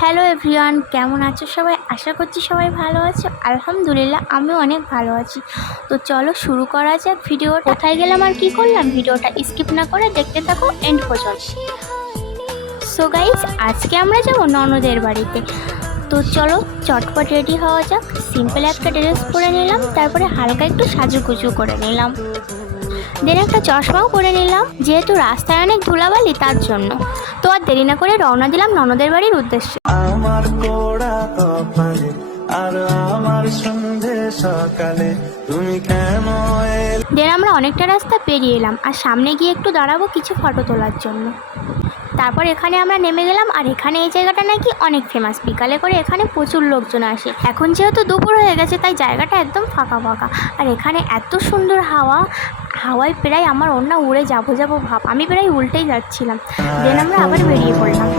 Hello everyone, কেমন আছো সবাই? আশা করছি সবাই ভালো আছো। আলহামদুলিল্লাহ আমিও অনেক ভালো আছি। তো চলো শুরু করা যাক ভিডিওটা। কোথায় গেলাম আর কি করলাম, ভিডিওটা স্কিপ না করে দেখতে থাকো এন্ড পর্যন্ত। সো গাইস, আজকে আমরা যাবো ননদের বাড়িতে। তো চলো চটপট রেডি হওয়া যাক। সিম্পল একটা ড্রেস পরে নিলাম, তারপরে হালকা একটু সাজুগুজু করে নিলাম, দেন একটা চশমাও পরে নিলাম, যেহেতু রাস্তায় অনেক ধুলাবালি তার জন্য। তো আর দেরি না করে রওনা দিলাম ননদের বাড়ির উদ্দেশ্যে। আমার কোড়া কপালে আর আমার সন্ধে সকালে তুমি কেন দেন আমরা অনেকটা রাস্তা পেরিয়ে এলাম, আর সামনে গিয়ে একটু দাঁড়াবো কিছু ফটো তোলার জন্য। তারপর এখানে আমরা নেমে গেলাম, আর এখানে এই জায়গাটা নাকি অনেক ফেমাস। বিকালে করে এখানে প্রচুর লোকজন আসে। এখন যেহেতু দুপুর হয়ে গেছে তাই জায়গাটা একদম ফাঁকা ফাঁকা, আর এখানে এত সুন্দর হাওয়ায় প্রায় আমার ওড়না উড়ে যাবো ভাব, আমি প্রায় উল্টেই যাচ্ছিলাম। দেন আমরা আবার বেরিয়ে পড়লাম।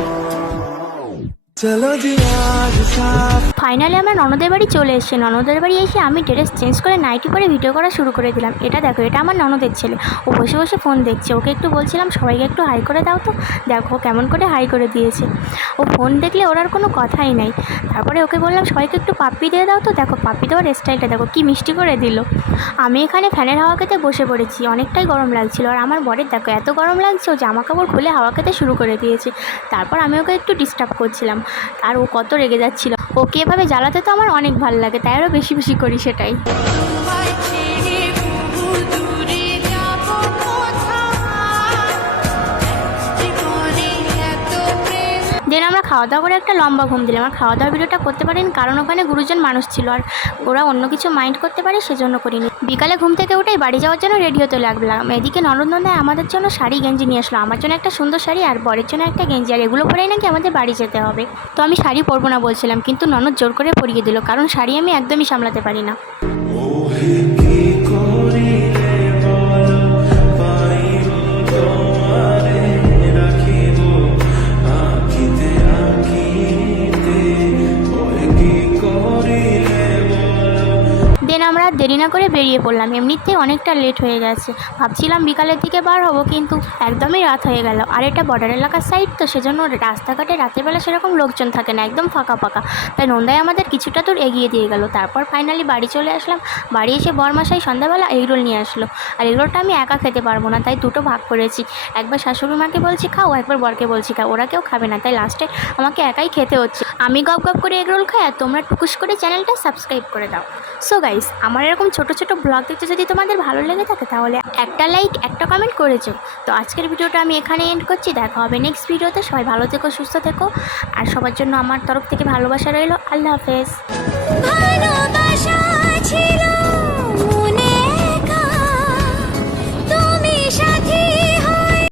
চলো জি আজ সাথ ফাইনালি আমরা ননদের বাড়ি চলে এসেছি। ননদের বাড়ি এসে আমি ড্রেস চেঞ্জ করে নাইটি পরে ভিডিও করা শুরু করে দিলাম। এটা দেখো, এটা আমার ননদের ছেলে। ও বসে বসে ফোন দেখছে। ওকে একটু বলছিলাম সবাইকে একটু হাই করে দাও, তো দেখো কেমন করে হাই করে দিয়েছে। ও ফোন দেখলে ওর আর কোনো কথাই নাই। তারপরে ওকে বললাম সবাইকে একটু পাপ্পি দিয়ে দাও, তো দেখো পাপ্পি দেওয়ার স্টাইলটা দেখো কি মিষ্টি করে দিল। আমি এখানে ফ্যানের হাওয়া খেতে বসে পড়েছি। অনেকটাই গরম লাগছিল, আর আমার বরের দেখো এত গরম লাগছে ও জামা কাপড় খুলে হাওয়া খেতে শুরু করে দিয়েছে। তারপর আমি ওকে একটু ডিস্টার্ব করছিলাম, আর ও কত রেগে যাচ্ছিল। ওকে এভাবে জ্বালাতে তো আমার অনেক ভালো লাগে, তাই আরও বেশি বেশি করি সেটাই। দেন আমরা খাওয়া দাওয়া করে একটা লম্বা ঘুম দিলাম। আর খাওয়া দাওয়ার ভিডিওটা করতে পারিনি কারণ ওখানে গুরুজন মানুষ ছিল, আর ওরা অন্য কিছু মাইন্ড করতে পারে সেজন্য করিনি। বিকালে ঘুম থেকে উঠেই বাড়ি যাওয়ার জন্য রেডি হতে লাগলাম। এদিকে ননদনন্দায় আমাদের জন্য শাড়ি গেঞ্জি নিয়ে আসলো। আমার জন্য একটা সুন্দর শাড়ি আর বরের জন্য একটা গেঞ্জি, আর এগুলো পরেই নাকি আমাদের বাড়ি যেতে হবে। তো আমি শাড়ি পরবো না বলছিলাম, কিন্তু ননদ জোর করে পরিয়ে দিল, কারণ শাড়ি আমি একদমই সামলাতে পারি না। কি করিলে বলো পাইব তোমারে রাখিব আঁকিতে আঁকিতে ওই কি করিলে দেন আমরা দেরি না করে বেরিয়ে পড়লাম। এমনিতেই অনেকটা লেট হয়ে গেছে। ভাবছিলাম বিকালের দিকে বার হবো, কিন্তু একদমই রাত হয়ে গেল। আর এটা বর্ডার এলাকার সাইড, তো সেজন্য রাস্তাঘাটে রাতের বেলা সেরকম লোকজন থাকে না, একদম ফাঁকা ফাঁকা। তাই নন্দায় আমাদের কিছুটা দূর এগিয়ে দিয়ে গেল। তারপর ফাইনালি বাড়ি চলে আসলাম। বাড়ি এসে বরমশাই সন্ধ্যাবেলা এগরোল নিয়ে আসলো। আর এগরোলটা আমি একা খেতে পারবো না, তাই দুটো ভাগ করেছি। একবার শাশুড়ি মাকে বলছি খাও, একবার বরকে বলছি খাও। ওরা কেউ খাবে না, তাই লাস্টে আমাকে একাই খেতে হচ্ছে। আমি গপ গপ করে এগরোল খাই, আর তোমরা টুকুস করে চ্যানেলটা সাবস্ক্রাইব করে দাও। সো গাইস, আমার এরকম ছোট ছোট ব্লগ দেখতে যদি তোমাদের ভালো লেগে থাকে তাহলে একটা লাইক একটা কমেন্ট করেছো। তো আজকের ভিডিওটা আমি এখানে এন্ড করছি। দেখা হবে নেক্সট ভিডিওতে। সবাই ভালো থেকো, সুস্থ থেকো, আর সবার জন্য আমার তরফ থেকে ভালোবাসা রইল। আল্লাহ হাফেজ।